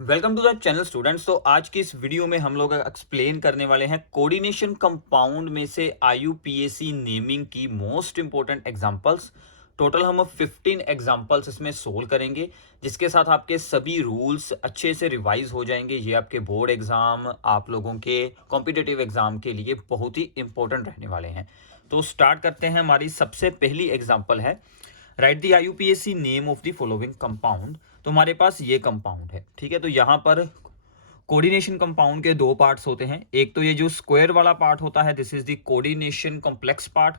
Welcome to the channel students. तो आज की इस वीडियो में हम लोग एक्सप्लेन करने वाले हैं कोऑर्डिनेशन कंपाउंड में से आईयूपीएसी नेमिंग की मोस्ट इंपॉर्टेंट एग्जांपल्स। टोटल हम 15 एग्जांपल्स इसमें सोल्व करेंगे, जिसके साथ आपके सभी रूल्स अच्छे से रिवाइज हो जाएंगे। ये आपके बोर्ड एग्जाम, आप लोगों के कॉम्पिटिटिव एग्जाम के लिए बहुत ही इंपॉर्टेंट रहने वाले हैं। तो स्टार्ट करते हैं। हमारी सबसे पहली एग्जाम्पल है, right the IUPAC name of the following compound. तो हमारे पास ये कंपाउंड है, ठीक है। तो यहां पर कोऑर्डिनेशन कंपाउंड के दो पार्ट्स होते हैं। एक तो ये जो स्क्वायर वाला पार्ट होता है, this is the coordination complex part,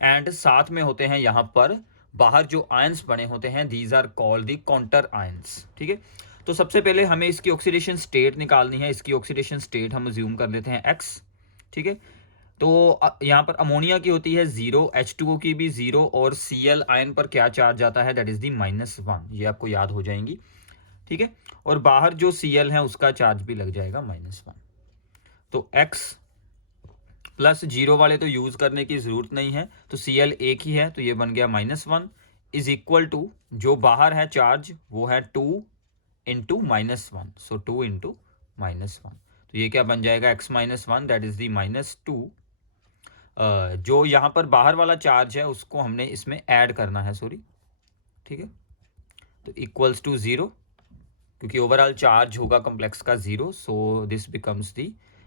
and साथ में होते हैं यहां पर बाहर जो आयंस बने होते हैं, these are called the counter ions, ठीक है। तो सबसे पहले हमें इसकी ऑक्सीडेशन स्टेट निकालनी है। इसकी ऑक्सीडेशन स्टेट हम अज्यूम कर लेते हैं एक्स, ठीक है। तो यहाँ पर अमोनिया की होती है 0, H2O की भी 0, और Cl आयन पर क्या चार्ज आता है, दैट इज दी -1। ये आपको याद हो जाएंगी, ठीक है। और बाहर जो Cl है उसका चार्ज भी लग जाएगा -1। तो x प्लस 0 वाले तो यूज करने की जरूरत नहीं है, तो Cl एक ही है, तो ये बन गया -1 इज इक्वल टू जो बाहर है चार्ज वो है 2 इंटू -1, सो 2 इंटू -1। तो ये क्या बन जाएगा, x-1 दैट इज दी -2। जो यहाँ पर बाहर वाला चार्ज है उसको हमने इसमें ऐड करना है, सॉरी, ठीक है। तो इक्वल्स टू 0, क्योंकि ओवरऑल चार्ज होगा कॉम्प्लेक्स का 0, so this becomes the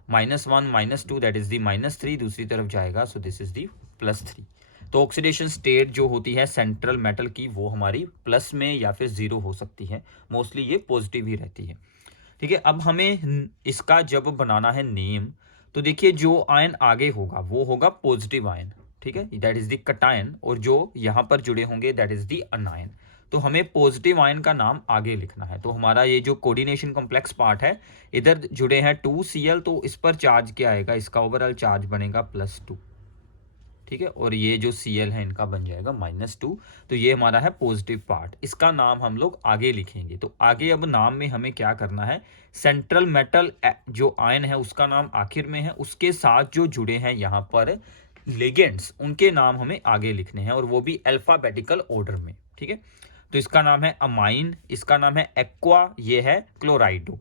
-1 -2 that is the -3, दूसरी तरफ जाएगा, सो दिस इज दी +3। तो ऑक्सीडेशन स्टेट जो होती है सेंट्रल मेटल की वो हमारी प्लस में या फिर 0 हो सकती है, मोस्टली ये पॉजिटिव ही रहती है, ठीक है। अब हमें इसका जब बनाना है नेम, तो देखिए जो आयन आगे होगा वो होगा पॉजिटिव आयन, ठीक है, दैट इज द कटायन, और जो यहां पर जुड़े होंगे दैट इज द अनायन। तो हमें पॉजिटिव आयन का नाम आगे लिखना है। तो हमारा ये जो कोऑर्डिनेशन कॉम्प्लेक्स पार्ट है, इधर जुड़े हैं 2Cl, तो इस पर चार्ज क्या आएगा, इसका ओवरऑल चार्ज बनेगा +2, ठीक है। और ये जो Cl है इनका बन जाएगा -2। तो ये हमारा है पॉजिटिव पार्ट, इसका नाम हम लोग आगे लिखेंगे। तो आगे अब नाम में हमें क्या करना है, सेंट्रल मेटल जो आयन है उसका नाम आखिर में है, उसके साथ जो जुड़े हैं यहाँ पर लिगेंड्स उनके नाम हमें आगे लिखने हैं, और वो भी अल्फाबेटिकल ऑर्डर में, ठीक है। तो इसका नाम है अमाइन, इसका नाम है एक्वा, ये है क्लोराइडो।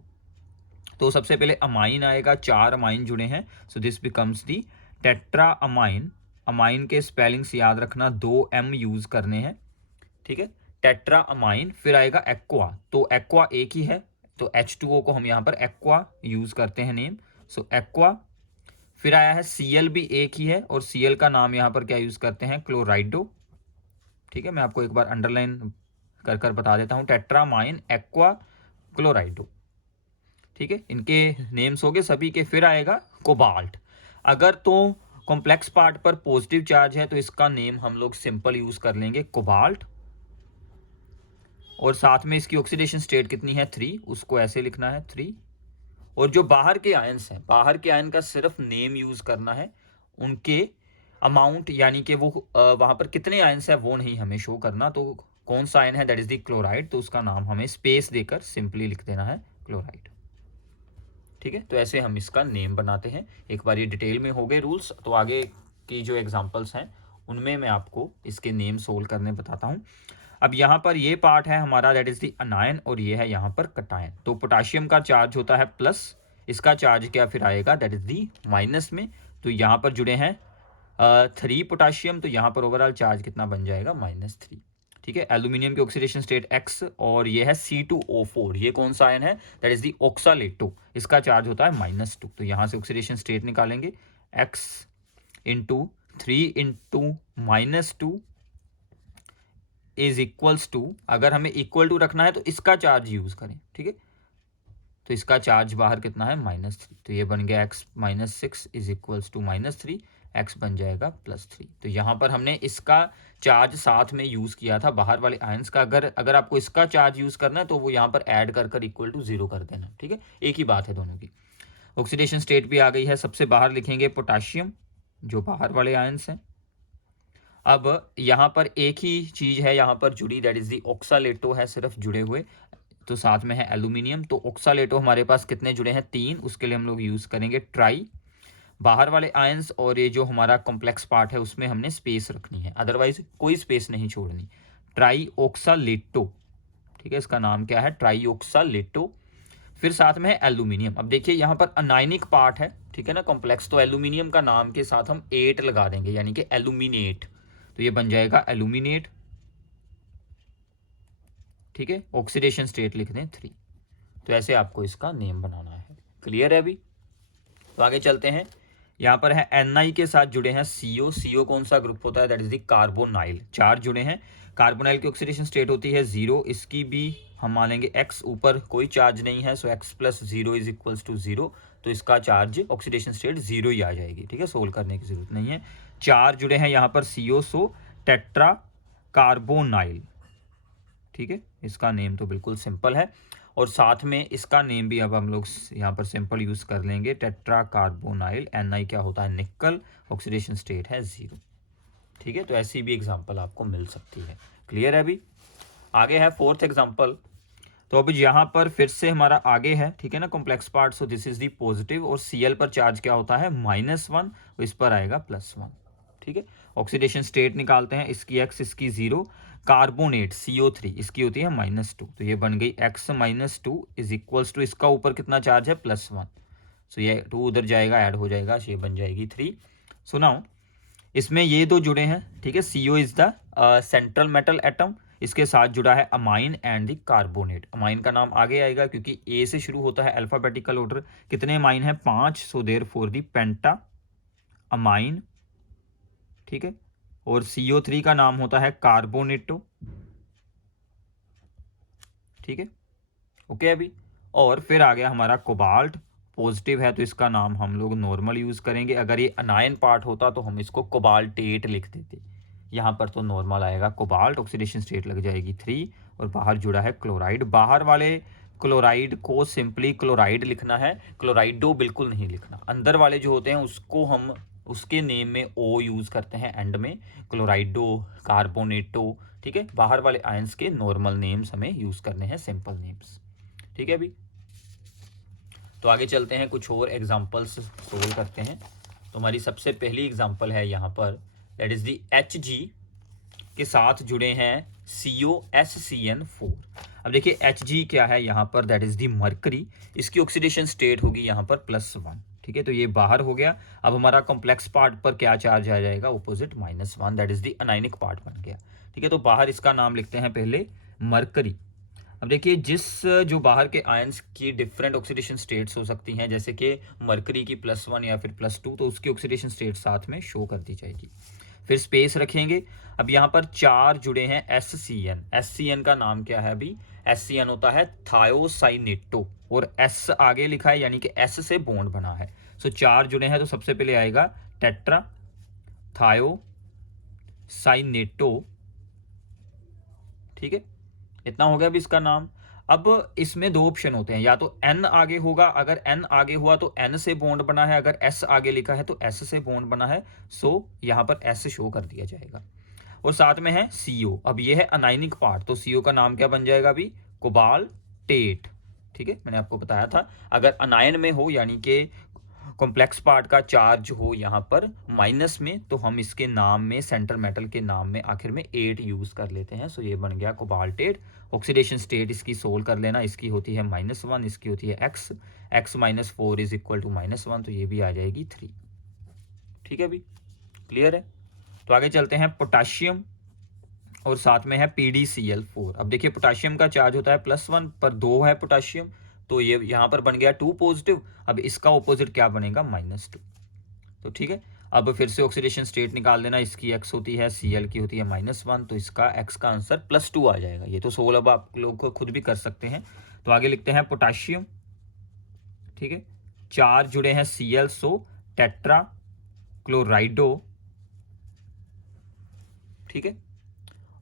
तो सबसे पहले अमाइन आएगा, 4 अमाइन जुड़े हैं, so this becomes the tetra amine. Amine के स्पेलिंग्स याद रखना, 2 M यूज करने हैं, ठीक है। टेट्रा अमाइन, फिर आएगा एक्वा, तो एक्वा एक ही है, तो H2O को हम यहाँ पर एक्वा यूज करते हैं नेम, सो एक्वा। फिर आया है Cl, भी एक ही है, और Cl का नाम यहाँ पर क्या यूज करते हैं, क्लोराइडो, ठीक है। मैं आपको एक बार अंडरलाइन कर कर बता देता हूँ, टेट्रामाइन एक्वा क्लोराइडो, ठीक है। इनके नेम्स हो गए सभी के। फिर आएगा कोबाल्ट। अगर तो कॉम्प्लेक्स पार्ट पर पॉजिटिव चार्ज है तो इसका नेम हम लोग सिंपल यूज कर लेंगे, कोबाल्ट, और साथ में इसकी ऑक्सीडेशन स्टेट कितनी है, 3, उसको ऐसे लिखना है 3। और जो बाहर के आयंस हैं, बाहर के आयन का सिर्फ नेम यूज करना है, उनके अमाउंट यानी कि वो वहां पर कितने आयंस है वो नहीं हमें शो करना। तो कौन सा आयन है, दैट इज द क्लोराइड, तो उसका नाम हमें स्पेस देकर सिंपली लिख देना है क्लोराइड, ठीक है। तो ऐसे हम इसका नेम बनाते हैं। एक बार ये डिटेल में हो गए रूल्स, तो आगे की जो एग्जांपल्स हैं उनमें मैं आपको इसके नेम सोल्व करने बताता हूं। अब यहाँ पर ये पार्ट है हमारा, दैट इज द अनायन, और ये है यहाँ पर कटायन। तो पोटाशियम का चार्ज होता है प्लस, इसका चार्ज क्या फिर आएगा, दैट इज दी माइनस में। तो यहाँ पर जुड़े हैं 3 पोटाशियम, तो यहाँ पर ओवरऑल चार्ज कितना बन जाएगा, -3, ठीक है। एल्यूमिनियम की ऑक्सीडेशन स्टेट X, और ये है C2O4, ये कौन सा आयन है, दैट इज दी ऑक्सालेटो, इसका चार्ज होता है -2। तो यहाँ से ऑक्सीडेशन स्टेट निकालेंगे, X into 3 into -2 is equals to, अगर हमें इक्वल टू रखना है तो इसका चार्ज यूज करें, ठीक है। तो इसका चार्ज बाहर कितना है, -3, तो ये बन गया x-6 is equals to -3, x बन जाएगा +3। तो यहाँ पर हमने इसका चार्ज साथ में यूज किया था बाहर वाले आयंस का। अगर आपको इसका चार्ज यूज करना है तो वो यहाँ पर ऐड कर कर इक्वल टू 0 कर देना, ठीक है। एक ही बात है दोनों की। ऑक्सीडेशन स्टेट भी आ गई है। सबसे बाहर लिखेंगे पोटाशियम, जो बाहर वाले आयंस हैं। अब यहाँ पर एक ही चीज है यहाँ पर जुड़ी, दैट इज दी ऑक्सालेटो है सिर्फ जुड़े हुए, तो साथ में है एल्यूमिनियम। तो ऑक्सालेटो हमारे पास कितने जुड़े हैं, 3, उसके लिए हम लोग यूज करेंगे ट्राई, बाहर वाले आयंस, और ये जो हमारा कॉम्प्लेक्स पार्ट है उसमें हमने स्पेस रखनी है, अदरवाइज कोई स्पेस नहीं छोड़नी, ट्राई ऑक्सालेटो, ठीक है। इसका नाम क्या है, ट्राई ऑक्सालेटो। फिर साथ में है एल्यूमिनियम। अब देखिए यहाँ पर अनायनिक पार्ट है, ठीक है ना, कॉम्प्लेक्स, तो एल्यूमिनियम का नाम के साथ हम 8 लगा देंगे, यानी कि एल्यूमिनेट, तो ये बन जाएगा एल्यूमिनेट, ठीक है। ऑक्सीडेशन स्टेट लिख दें 3। तो ऐसे आपको इसका नेम बनाना है। क्लियर है अभी? तो आगे चलते हैं। यहाँ पर है Ni के साथ जुड़े हैं CO। CO कौन सा ग्रुप होता है? That is the carbonyl. 4 जुड़े हैं। कार्बोनाइल की ऑक्सीडेशन स्टेट होती है 0, इसकी भी हम मानेंगे x, ऊपर कोई चार्ज नहीं है, so x plus 0 is equals to 0, तो इसका चार्ज ऑक्सीडेशन स्टेट 0 ही आ जाएगी, ठीक है, सोल्व करने की जरूरत नहीं है। 4 जुड़े हैं यहाँ पर CO, सो टेट्रा कार्बोनाइल, ठीक है। इसका नेम तो बिल्कुल सिंपल है, और साथ में इसका नेम भी अब हम लोग यहाँ पर सिंपल यूज़ कर लेंगे, टेट्रा कार्बोनाइल। Ni क्या होता है? निकल, ऑक्सीडेशन स्टेट है 0, ठीक है। तो ऐसी भी एग्जांपल आपको मिल सकती है। क्लियर है अभी? आगे है 4th एग्जांपल। तो अब यहाँ पर फिर से हमारा आगे है, ठीक है ना, complex part, so this is the positive, और Cl पर चार्ज क्या होता है? -1, इस पर आएगा +1, ठीक है। ऑक्सीडेशन स्टेट निकालते हैं, इसकी x, इसकी 0। कार्बोनेट CO3, इसकी होती है -2, तो ये बन गई x -2 इज इक्वल्स टू, इसका ऊपर कितना चार्ज है? +1, सो ये 2 उधर जाएगा, ऐड हो जाएगा, ये बन जाएगी 3। सो नाउ इसमें ये दो जुड़े हैं, ठीक है। CO is the central metal atom, इसके साथ जुड़ा है amine and the carbonate. Amine का नाम आगे आएगा क्योंकि A से शुरू होता है, अल्फाबेटिकल ऑर्डर। कितने अमाइन है? 5, so therefore the penta amine, ठीक है। और CO3 का नाम होता है कार्बोनेटो, ठीक है, ओके अभी। और फिर आ गया हमारा कोबाल्ट, पॉजिटिव है तो इसका नाम हम लोग नॉर्मल यूज करेंगे। अगर ये अनायन पार्ट होता तो हम इसको कोबाल्टेट लिख देते, यहाँ पर तो नॉर्मल आएगा कोबाल्ट, ऑक्सीडेशन स्टेट लग जाएगी 3, और बाहर जुड़ा है क्लोराइड। बाहर वाले क्लोराइड को सिंपली क्लोराइड लिखना है, क्लोराइडो बिल्कुल नहीं लिखना। अंदर वाले जो होते हैं उसको हम उसके नेम में O यूज करते हैं एंड में, क्लोराइडो, कार्बोनेटो, ठीक है। बाहर वाले आयंस के नॉर्मल नेम्स हमें यूज करने हैं, सिंपल नेम्स, ठीक है अभी। तो आगे चलते हैं, कुछ और एग्जांपल्स सोल्व करते हैं। तो हमारी सबसे पहली एग्जांपल है यहाँ पर, दैट इज दी Hg के साथ जुड़े हैं COSCN4। अब देखिए Hg क्या है यहाँ पर? दैट इज दी मरकरी, इसकी ऑक्सीडेशन स्टेट होगी यहाँ पर +1, ठीक है। तो ये बाहर हो गया। अब हमारा कॉम्प्लेक्स पार्ट पर क्या चार्ज आ जाएगा? Opposite -1, that is the anionic part बन गया, ठीक है। तो बाहर इसका नाम लिखते हैं पहले मरकरी। अब देखिए जो बाहर के आयंस की डिफरेंट ऑक्सीडेशन स्टेट्स हो सकती हैं, जैसे कि मरकरी की +1 या फिर +2, तो उसकी ऑक्सीडेशन स्टेट साथ में शो कर दी जाएगी। फिर स्पेस रखेंगे। अब यहाँ पर 4 जुड़े हैं SCN। SCN का नाम क्या है अभी? SCN होता है थायोसाइनेटो, और S आगे लिखा है, यानी कि S से बॉन्ड बना है। सो 4 जुड़े हैं, तो सबसे पहले आएगा टेट्रा थायोसाइनेटो, ठीक है। इतना हो गया अभी इसका नाम। अब इसमें 2 ऑप्शन होते हैं, या तो N आगे होगा, अगर N आगे हुआ तो N से बॉन्ड बना है, अगर S आगे लिखा है तो S से बॉन्ड बना है, सो यहाँ पर S शो कर दिया जाएगा। और साथ में है CO। अब ये है अनायनिक पार्ट, तो CO का नाम क्या बन जाएगा अभी? कोबाल्टेट, ठीक है। मैंने आपको बताया था, अगर अनायन में हो यानी कि कॉम्प्लेक्स पार्ट का चार्ज हो यहाँ पर माइनस में, तो हम इसके नाम में, सेंट्रल मेटल के नाम में आखिर में 8 यूज कर लेते हैं। सो ये बन गया कोबाल्टेट। ऑक्सीडेशन स्टेट इसकी सोल्व कर लेना, इसकी होती है -1, इसकी होती है x, x -4 is equal to -1, तो ये भी आ जाएगी 3, ठीक है अभी। क्लियर है? तो आगे चलते हैं, पोटाशियम और साथ में है PdCl4। अब देखिए पोटाशियम का चार्ज होता है +1, पर 2 है पोटाशियम, तो ये यहाँ पर बन गया 2 पॉजिटिव। अब इसका ऑपोजिट क्या बनेगा? -2, तो ठीक है। अब फिर से ऑक्सीडेशन स्टेट निकाल देना, इसकी x होती है, Cl की होती है -1, तो इसका x का आंसर +2 आ जाएगा। ये तो सोल्व अब आप लोग खुद भी कर सकते हैं। तो आगे लिखते हैं पोटाशियम, ठीक है। 4 जुड़े हैं Cl, सो टेट्रा क्लोराइडो, ठीक है।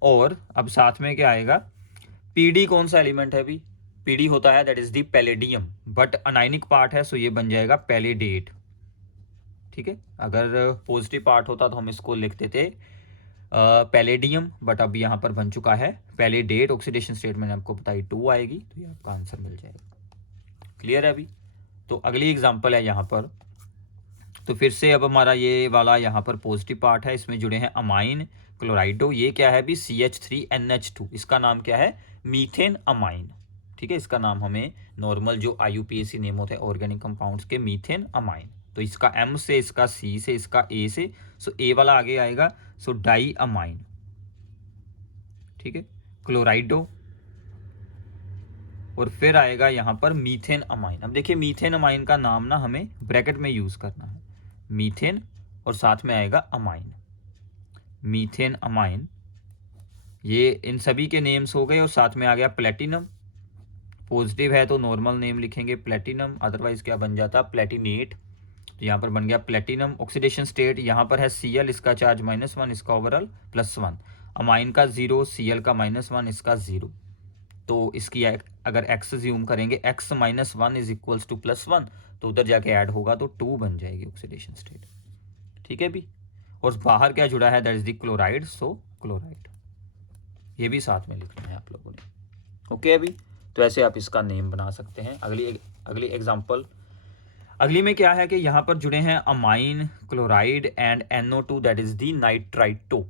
और अब साथ में क्या आएगा? Pd कौन सा एलिमेंट है अभी? Pd होता है that is the palladium, but anionic part है, सो ये बन जाएगा पैलेडेट, ठीक है। अगर पॉजिटिव पार्ट होता तो हम इसको लिख देते पैलेडियम, बट अब यहाँ पर बन चुका है पैलेडेट। ऑक्सीडेशन स्टेट मैंने आपको बताई 2 आएगी, तो ये आपका आंसर मिल जाएगा। क्लियर है अभी? तो अगली एग्जांपल है यहाँ पर। तो फिर से अब हमारा ये वाला यहाँ पर पॉजिटिव पार्ट है, इसमें जुड़े हैं अमाइन, क्लोराइडो। ये क्या है अभी? CH3NH2, इसका नाम क्या है? मीथेन अमाइन, ठीक है, इसका नाम हमें नॉर्मल जो IUPAC नेम होते हैं ऑर्गेनिक कंपाउंड्स के, मीथेन अमाइन। तो इसका M से, इसका C से, इसका A से, सो A वाला आगे आएगा, सो डाई अमाइन। ठीक है, क्लोराइडो, और फिर आएगा यहाँ पर मीथेन अमाइन। अब देखिए मीथेन अमाइन का नाम ना हमें ब्रैकेट में यूज करना है, मीथेन और साथ में आएगा अमाइन, मीथेन अमाइन। ये इन सभी के नेम्स हो गए, और साथ में आ गया प्लेटिनम। पॉजिटिव है तो नॉर्मल नेम लिखेंगे प्लेटिनम, अदरवाइज क्या बन जाता प्लेटिनेट। तो यहाँ पर बन गया प्लेटिनम। ऑक्सीडेशन स्टेट यहाँ पर है Cl, इसका चार्ज -1, इसका ओवरऑल +1, अमाइन का 0, Cl का -1, इसका 0। तो इसकी अगर x ज्यूम करेंगे, x -1 इज इक्वल्स टू +1, तो उधर जाके ऐड होगा तो 2 बन जाएगी ऑक्सीडेशन स्टेट। ठीक है भी, और बाहर क्या जुड़ा है, that is the chloride, so chloride. ये भी साथ में लिखना है आप लोगों ने। ओके अभी, तो ऐसे आप इसका नेम बना सकते हैं। अगली एग्जांपल, अगली में क्या है कि यहाँ पर जुड़े हैं amine, chloride and NO2, that is the nitrito.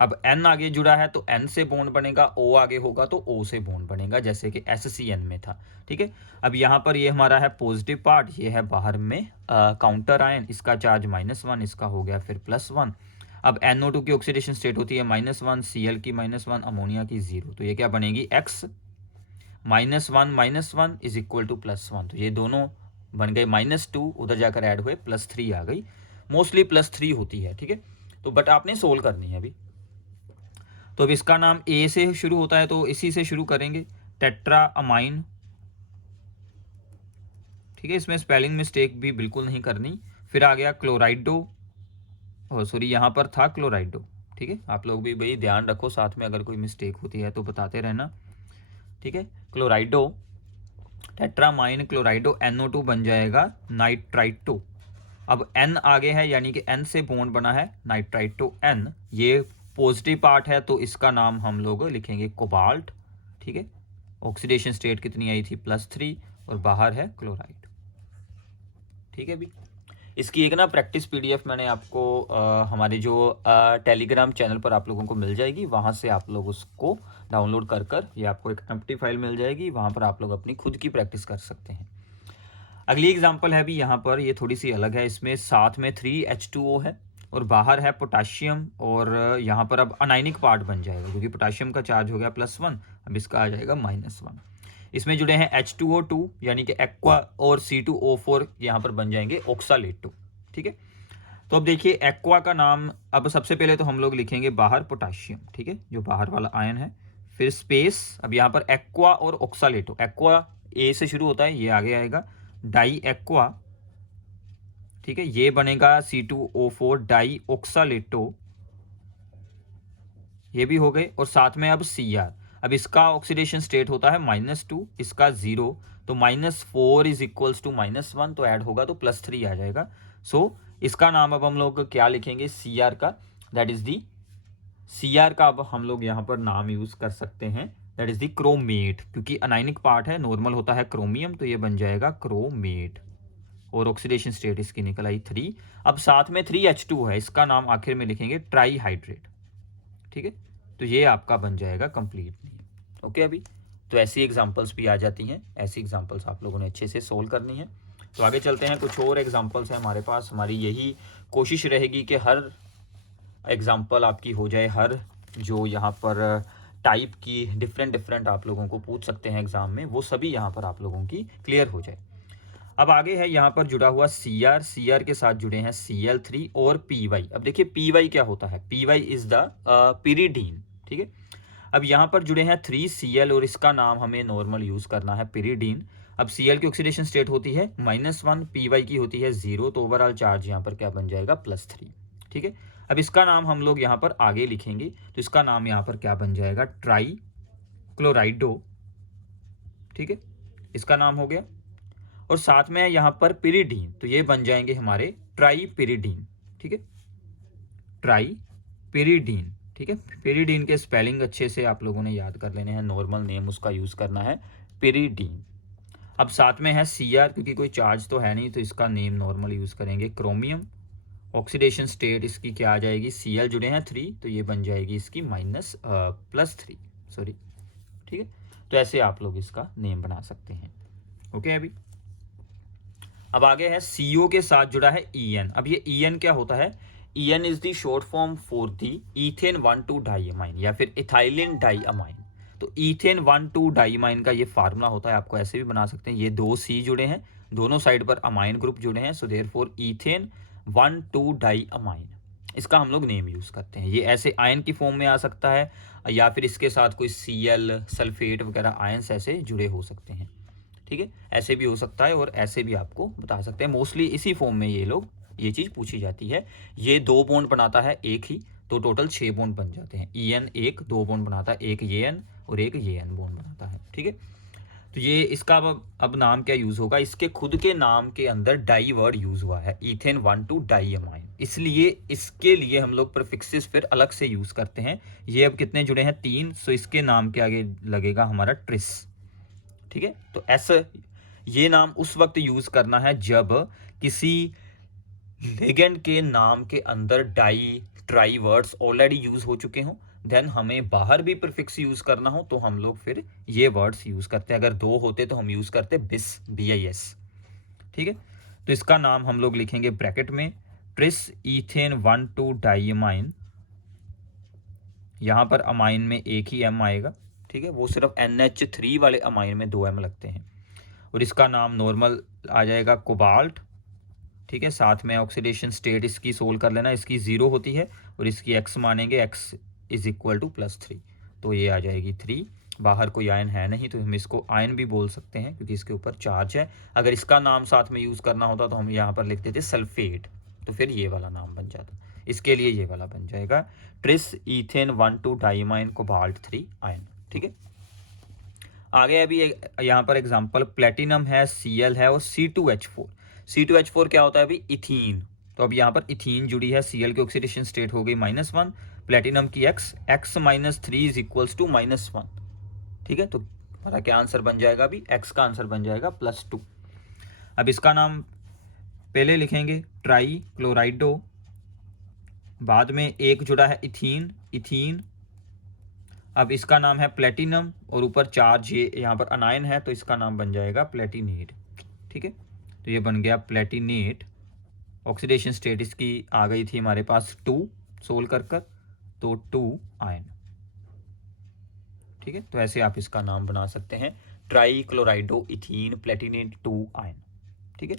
अब N आगे जुड़ा है तो N से बॉन्ड बनेगा, O आगे होगा तो O से बॉन्ड बनेगा, जैसे कि SCN में था। ठीक है, अब यहाँ पर ये हमारा है पॉजिटिव पार्ट, ये है बाहर में काउंटर आयन, इसका चार्ज -1, इसका हो गया फिर +1। अब NO2 की ऑक्सीडेशन स्टेट होती है -1, Cl की -1, अमोनिया की 0। तो ये क्या बनेगी, x -1 इज इक्वल टू +1। तो ये दोनों बन गए -2, उधर जाकर ऐड हुए +3 आ गई। मोस्टली +3 होती है। ठीक है, तो बट आपने सोल्व करनी है अभी। तो अब इसका नाम A से शुरू होता है तो इसी से शुरू करेंगे, टेट्रा अमाइन। ठीक है, इसमें स्पेलिंग मिस्टेक भी बिल्कुल नहीं करनी। फिर आ गया क्लोराइडो, सॉरी यहाँ पर था क्लोराइडो। ठीक है, आप लोग भी भाई ध्यान रखो, साथ में अगर कोई मिस्टेक होती है तो बताते रहना। ठीक है, क्लोराइडो, टेट्रामाइन क्लोराइडो, NO2 बन जाएगा नाइट्राइटो। अब N आगे है, यानी कि N से बॉन्ड बना है, नाइट्राइटो N। ये पॉजिटिव पार्ट है तो इसका नाम हम लोग लिखेंगे कोबाल्ट। ठीक है, ऑक्सीडेशन स्टेट कितनी आई थी, +3, और बाहर है क्लोराइड। ठीक है भी, इसकी एक ना प्रैक्टिस PDF मैंने आपको हमारे जो टेलीग्राम चैनल पर आप लोगों को मिल जाएगी, वहाँ से आप लोग उसको डाउनलोड कर ये आपको एक एम्प्टी फाइल मिल जाएगी, वहाँ पर आप लोग अपनी खुद की प्रैक्टिस कर सकते हैं। अगली एग्जांपल है भी यहाँ पर, ये थोड़ी सी अलग है, इसमें साथ में 3H2O है और बाहर है पोटाशियम, और यहाँ पर अब अनाइनिक पार्ट बन जाएगा क्योंकि पोटाशियम का चार्ज हो गया +1, अब इसका आ जाएगा -1। इसमें जुड़े हैं H2O2 यानी कि एक्वा, और C2O4 यहाँ पर बन जाएंगे ऑक्सालेटो। ठीक है, तो अब देखिए एक्वा का नाम, अब सबसे पहले तो हम लोग लिखेंगे बाहर पोटाशियम। ठीक है, जो बाहर वाला आयन है, फिर स्पेस, अब यहाँ पर एक्वा और ऑक्सालेटो, एक्वा A से शुरू होता है, ये आगे आएगा, डाई एक्वा। ठीक है, ये बनेगा C2O4 डाई ऑक्सालेटो, ये भी हो गए, और साथ में अब Cr। अब इसका ऑक्सीडेशन स्टेट होता है -2, इसका 0, तो -4 इज इक्वल्स टू -1, तो ऐड होगा तो +3 आ जाएगा। सो इसका नाम अब हम लोग क्या लिखेंगे, Cr का, दैट इज दी Cr का अब हम लोग यहाँ पर नाम यूज कर सकते हैं, दैट इज दी क्रोमेट, क्योंकि अनाइनिक पार्ट है, नॉर्मल होता है क्रोमियम, तो ये बन जाएगा क्रोमेट, और ऑक्सीडेशन स्टेट इसकी निकल आई 3। अब साथ में 3H2 है, इसका नाम आखिर में लिखेंगे ट्राईहाइड्रेट। ठीक है, तो ये आपका बन जाएगा कंप्लीट नेम। ओके अभी, तो ऐसी एग्जांपल्स भी आ जाती हैं, ऐसी एग्जांपल्स आप लोगों ने अच्छे से सोल्व करनी है। तो आगे चलते हैं, कुछ और एग्जांपल्स हैं हमारे पास। हमारी यही कोशिश रहेगी कि हर एग्जांपल आपकी हो जाए, हर जो यहाँ पर टाइप की डिफरेंट आप लोगों को पूछ सकते हैं एग्जाम में, वो सभी यहाँ पर आप लोगों की क्लियर हो जाए। अब आगे है यहाँ पर जुड़ा हुआ Cr के साथ जुड़े हैं Cl3 और Py। अब देखिए Py क्या होता है, Py इज द पिरिडीन। ठीक है, अब यहाँ पर जुड़े हैं 3Cl और इसका नाम हमें नॉर्मल यूज करना है पिरिडीन। अब Cl की ऑक्सीडेशन स्टेट होती है -1, Py की होती है 0, तो ओवरऑल चार्ज यहाँ पर क्या बन जाएगा, +3। ठीक है, अब इसका नाम हम लोग यहाँ पर आगे लिखेंगे, तो इसका नाम यहाँ पर क्या बन जाएगा, ट्राई क्लोराइडो। ठीक है, इसका नाम हो गया, और साथ में यहाँ पर पिरिडीन, तो ये बन जाएंगे हमारे ट्राईपिरिडीन। ठीक है, ट्राईपिरिडीन। ठीक है, पिरिडीन के स्पेलिंग अच्छे से आप लोगों ने याद कर लेने हैं, नॉर्मल नेम उसका यूज करना है पिरिडीन। अब साथ में है Cr, क्योंकि कोई चार्ज तो है नहीं तो इसका नेम नॉर्मल यूज करेंगे क्रोमियम। ऑक्सीडेशन स्टेट इसकी क्या आ जाएगी, Cl जुड़े हैं 3, तो ये बन जाएगी इसकी +3, सॉरी। ठीक है, तो ऐसे आप लोग इसका नेम बना सकते हैं। ओके अभी अब आगे है CO के साथ जुड़ा है EN। अब ये EN क्या होता है? EN is the short form for the ethane 1,2 diamine या फिर इथाइलिन डाइअमाइन। तो ईथेन 1,2 डाइअमाइन का ये फार्मूला होता है, आपको ऐसे भी बना सकते हैं, ये दो C जुड़े हैं, दोनों साइड पर अमाइन ग्रुप जुड़े हैं, सो देयरफॉर ईथेन 1,2 डाइअमाइन। इसका हम लोग नेम यूज करते हैं। ये ऐसे आयन की फॉर्म में आ सकता है या फिर इसके साथ कोई Cl सल्फेट वगैरह आयन्स ऐसे जुड़े हो सकते हैं। ठीक है, ऐसे भी हो सकता है और ऐसे भी आपको बता सकते हैं। मोस्टली इसी फॉर्म में ये चीज़ पूछी जाती है। ये 2 बॉन्ड बनाता है एक ही, तो टोटल 6 बॉन्ड बन जाते हैं। EN एक 2 बॉन्ड बनाता है, एक AN और एक AN बॉन्ड बनाता है। ठीक है, तो ये इसका अब नाम क्या यूज होगा? इसके खुद के नाम के अंदर डाई वर्ड यूज हुआ है, ईथेन 1,2 डाइअमाइन, इसलिए इसके लिए हम लोग प्रीफिक्सेस फिर अलग से यूज करते हैं। ये अब कितने जुड़े हैं? 3, सो इसके नाम के आगे लगेगा हमारा ट्रिस। ठीक है, तो ऐसा ये नाम उस वक्त यूज करना है जब किसी लिगेंड के नाम के अंदर di tri words already use हो चुके हों। देन हमें बाहर भी प्रीफिक्स यूज करना हो तो हम लोग फिर ये वर्ड्स यूज करते हैं। अगर 2 होते तो हम यूज करते बिस, BIS। ठीक है, तो इसका नाम हम लोग लिखेंगे ब्रैकेट में ट्रिस ईथेन 1,2 डाइअमाइन। यहां पर अमाइन में एक ही M आएगा। ठीक है, वो सिर्फ NH3 वाले अमाइन में 2 M लगते हैं। और इसका नाम नॉर्मल आ जाएगा कोबाल्ट। ठीक है, साथ में ऑक्सीडेशन स्टेट इसकी सोल्व कर लेना, इसकी 0 होती है और इसकी x मानेंगे, x इज इक्वल टू +3, तो ये आ जाएगी 3। बाहर कोई आयन है नहीं तो हम इसको आयन भी बोल सकते हैं क्योंकि इसके ऊपर चार्ज है। अगर इसका नाम साथ में यूज करना होता तो हम यहाँ पर लिख देते सल्फेट, तो फिर ये वाला नाम बन जाता। इसके लिए ये वाला बन जाएगा tris ethane 1,2 diamine cobalt 3 ion. ठीक है, आगे अभी यहाँ पर एग्जांपल प्लेटिनम है, Cl है और C2H4। C2H4 क्या होता है अभी? इथीन। तो अब यहाँ पर इथीन जुड़ी है, Cl की ऑक्सीडेशन स्टेट हो गई -1, प्लेटिनम की x -3 इज इक्वल्स टू -1। ठीक है, तो हमारा क्या आंसर बन जाएगा? अभी x का आंसर बन जाएगा +2। अब इसका नाम पहले लिखेंगे ट्राई क्लोराइडो, बाद में एक जुड़ा है इथीन। अब इसका नाम है प्लेटिनम और ऊपर चार्ज ये यहाँ पर अनायन है तो इसका नाम बन जाएगा प्लेटिनेट। ठीक है, तो ये बन गया प्लेटिनेट। ऑक्सीडेशन स्टेट इसकी आ गई थी हमारे पास 2 सोल कर तो 2 आयन। ठीक है, तो ऐसे आप इसका नाम बना सकते हैं ट्राई क्लोराइडो इथीन प्लेटिनेट 2 आयन। ठीक है,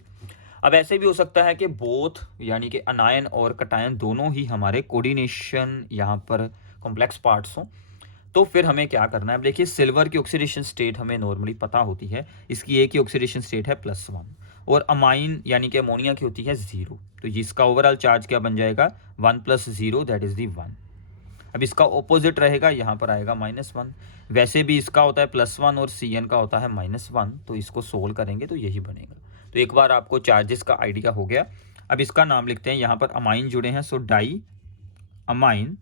अब ऐसे भी हो सकता है कि बोथ यानी कि अनायन और कटायन दोनों ही हमारे कोऑर्डिनेशन यहाँ पर कॉम्प्लेक्स पार्ट्स हों। तो फिर हमें क्या करना है? अब देखिए सिल्वर की ऑक्सीडेशन स्टेट हमें नॉर्मली पता होती है, इसकी एक ही ऑक्सीडेशन स्टेट है +1 और अमाइन यानी कि अमोनिया की होती है 0, तो इसका ओवरऑल चार्ज क्या बन जाएगा? 1 + 0 दैट इज दी 1। अब इसका ऑपोजिट रहेगा, यहाँ पर आएगा -1। वैसे भी इसका होता है +1 और Cn का होता है -1, तो इसको सोल्व करेंगे तो यही बनेगा। तो एक बार आपको चार्जेस का आइडिया हो गया। अब इसका नाम लिखते हैं, यहाँ पर अमाइन जुड़े हैं सो डाई अमाइन,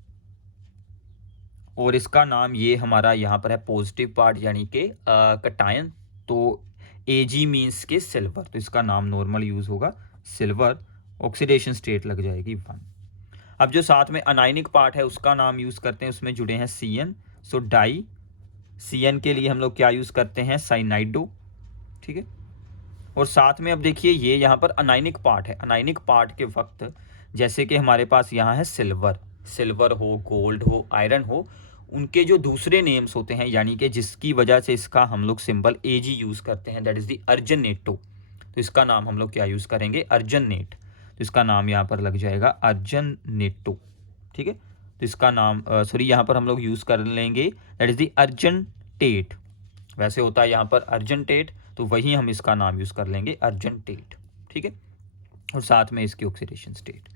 और इसका नाम ये हमारा यहाँ पर है पॉजिटिव पार्ट यानी कि कटायन, तो Ag मीन्स के सिल्वर, तो इसका नाम नॉर्मल यूज होगा सिल्वर। ऑक्सीडेशन स्टेट लग जाएगी 1। अब जो साथ में अनाइनिक पार्ट है उसका नाम यूज करते हैं, उसमें जुड़े हैं Cn, सो डाई Cn के लिए हम लोग क्या यूज करते हैं? साइनाइडो। ठीक है, और साथ में अब देखिए ये यहाँ पर अनाइनिक पार्ट है। अनाइनिक पार्ट के वक्त जैसे कि हमारे पास यहाँ है सिल्वर हो, गोल्ड हो, आयरन हो, उनके जो दूसरे नेम्स होते हैं यानी कि जिसकी वजह से इसका हम लोग सिंबल Ag यूज करते हैं, दैट इज दी अर्जनेटो, तो इसका नाम हम लोग क्या यूज करेंगे? अर्जनेट। तो इसका नाम यहाँ पर लग जाएगा अर्जनेटो। ठीक है, तो इसका नाम यहाँ पर हम लोग यूज कर लेंगे दैट इज दी अर्जनटेट। वैसे होता है यहाँ पर अर्जनटेट, तो वही हम इसका नाम यूज कर लेंगे अर्जनटेट। ठीक है, और साथ में इसकी ऑक्सीडेशन स्टेट।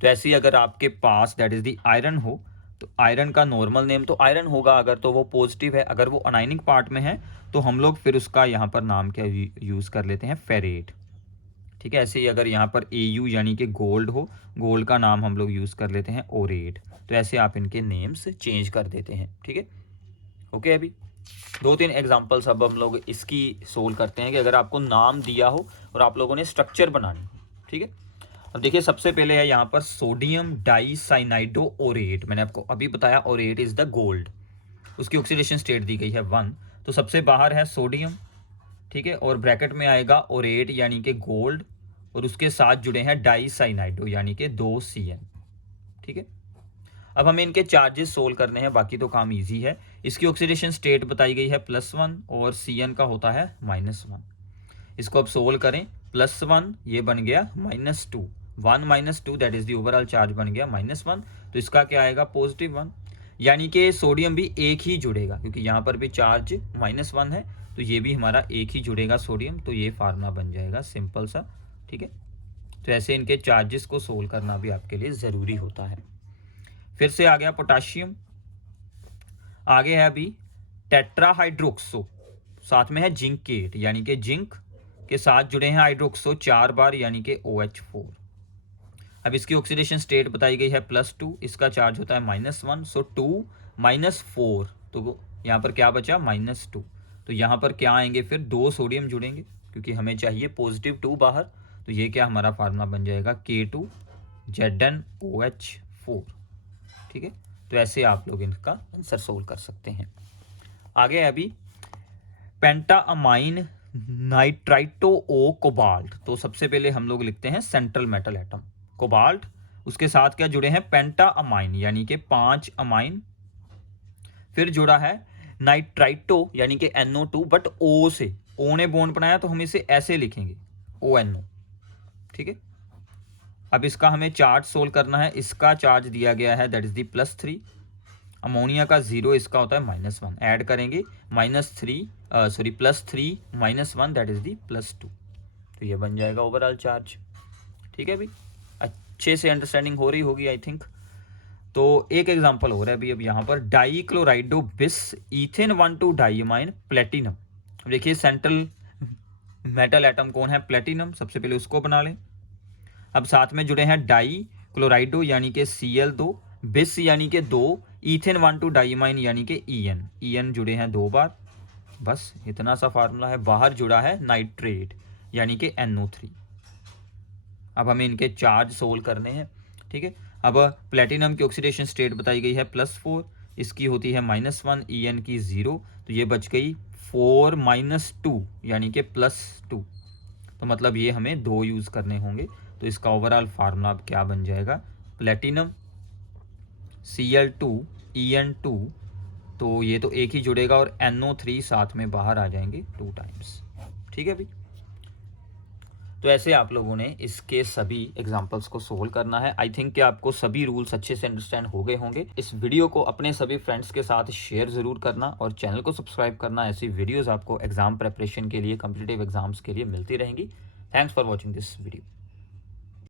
तो ऐसे ही अगर आपके पास दैट इज दी आयरन हो तो आयरन का नॉर्मल नेम तो आयरन होगा अगर तो वो पॉजिटिव है, अगर वो अनाइनिक पार्ट में है तो हम लोग फिर उसका यहाँ पर नाम क्या यूज कर लेते हैं? फेरेट। ठीक है, ऐसे ही अगर यहाँ पर Au यानी कि गोल्ड हो, गोल्ड का नाम हम लोग यूज कर लेते हैं ओरेट। तो ऐसे आप इनके नेम्स चेंज कर देते हैं। ठीक है, ओके। अभी 2-3 एग्जांपल्स अब हम लोग इसकी सोल्व करते हैं कि अगर आपको नाम दिया हो और आप लोगों ने स्ट्रक्चर बनानी। ठीक है, अब देखिए सबसे पहले है यहाँ पर सोडियम डाइसाइनाइडो ओरेट। मैंने आपको अभी बताया ओरेट इज द गोल्ड, उसकी ऑक्सीडेशन स्टेट दी गई है 1, तो सबसे बाहर है सोडियम, ठीक है, और ब्रैकेट में आएगा ओरेट यानी कि गोल्ड, और उसके साथ जुड़े हैं डाईसाइनाइडो यानी कि 2CN, ठीक है। अब हमें इनके चार्जेस सोल्व करने हैं, बाकी तो काम इजी है। इसकी ऑक्सीडेशन स्टेट बताई गई है +1 और CN का होता है -1। इसको अब सोल्व करें, +1 ये बन गया -2, 1 - 2 that is the overall charge बन गया -1, तो इसका क्या आएगा +1, यानी कि सोडियम भी एक ही जुड़ेगा, क्योंकि यहाँ पर भी चार्ज -1 है, तो ये भी हमारा एक ही जुड़ेगा सोडियम, तो ये फार्मूला बन जाएगा सिंपल सा, ठीक है। तो ऐसे इनके चार्जेस को सोल्व करना भी आपके लिए ज़रूरी होता है। फिर से आ गया पोटाशियम, आगे है अभी टेट्राहाइड्रोक्सो, साथ में है जिंकेट यानी कि जिंक के साथ जुड़े हैं हाइड्रोक्सो 4 बार यानी कि OH4। अब इसकी ऑक्सीडेशन स्टेट बताई गई है +2, इसका चार्ज होता है -1, सो 2 - 4, तो यहाँ पर क्या बचा -2, तो यहाँ पर क्या आएंगे फिर 2 सोडियम जुड़ेंगे, क्योंकि हमें चाहिए +2 बाहर, तो ये क्या हमारा फार्मूला बन जाएगा K2ZnOH4, ठीक है। तो ऐसे आप लोग इनका आंसर सोल्व कर सकते हैं। आगे अभी पेंटाअमाइन नाइट्राइटो ओ कोबाल्ट, तो सबसे पहले हम लोग लिखते हैं सेंट्रल मेटल एटम कोबाल्ट, उसके साथ क्या जुड़े हैं पेंटाअमाइन यानी कि 5 अमाइन, फिर जुड़ा है नाइट्राइटो यानी कि NO2 बट O से, O ने बॉन्ड बनाया तो हम इसे ऐसे लिखेंगे ONO, ठीक है। अब इसका हमें चार्ज सोल्व करना है, इसका चार्ज दिया गया है दैट इज दी +3, अमोनिया का 0 इसका होता है -1, ऐड करेंगे +3 -1 दैट इज दी +2, तो ये बन जाएगा ओवरऑल चार्ज, ठीक है। अभी अच्छे से अंडरस्टैंडिंग हो रही होगी आई थिंक। तो एक एग्जांपल हो रहा है अभी, अब यहाँ पर डाईक्लोराइडो बिस इथेन 1,2 डाईअमाइन प्लेटिनम। देखिए सेंट्रल मेटल एटम कौन है, प्लेटिनम, सबसे पहले उसको बना लें। अब साथ में जुड़े हैं डाई क्लोराइडो यानी कि Cl2, बिस यानी कि 2, इथेन 1,2 डाईअमाइन यानी कि EN जुड़े हैं 2 बार, बस इतना सा फार्मूला है। बाहर जुड़ा है नाइट्रेट यानी कि NO3। अब हमें इनके चार्ज सोल्व करने हैं, ठीक है। अब प्लेटिनम की ऑक्सीडेशन स्टेट बताई गई है +4, इसकी होती है -1, EN की 0, तो ये बच गई 4 - 2 यानी कि +2, तो मतलब ये हमें 2 यूज़ करने होंगे, तो इसका ओवरऑल फार्मूला क्या बन जाएगा, प्लेटिनम Cl2 EN2, तो ये तो एक ही जुड़ेगा और NO3 साथ में बाहर आ जाएंगे 2 टाइम्स, ठीक है भाई। तो ऐसे आप लोगों ने इसके सभी एग्जाम्पल्स को सोल्व करना है। आई थिंक कि आपको सभी रूल्स अच्छे से अंडरस्टैंड हो गए होंगे। इस वीडियो को अपने सभी फ्रेंड्स के साथ शेयर ज़रूर करना और चैनल को सब्सक्राइब करना। ऐसी वीडियोस आपको एग्जाम प्रेपरेशन के लिए, कॉम्पिटिटिव एग्जाम्स के लिए मिलती रहेंगी। Thanks for watching this video.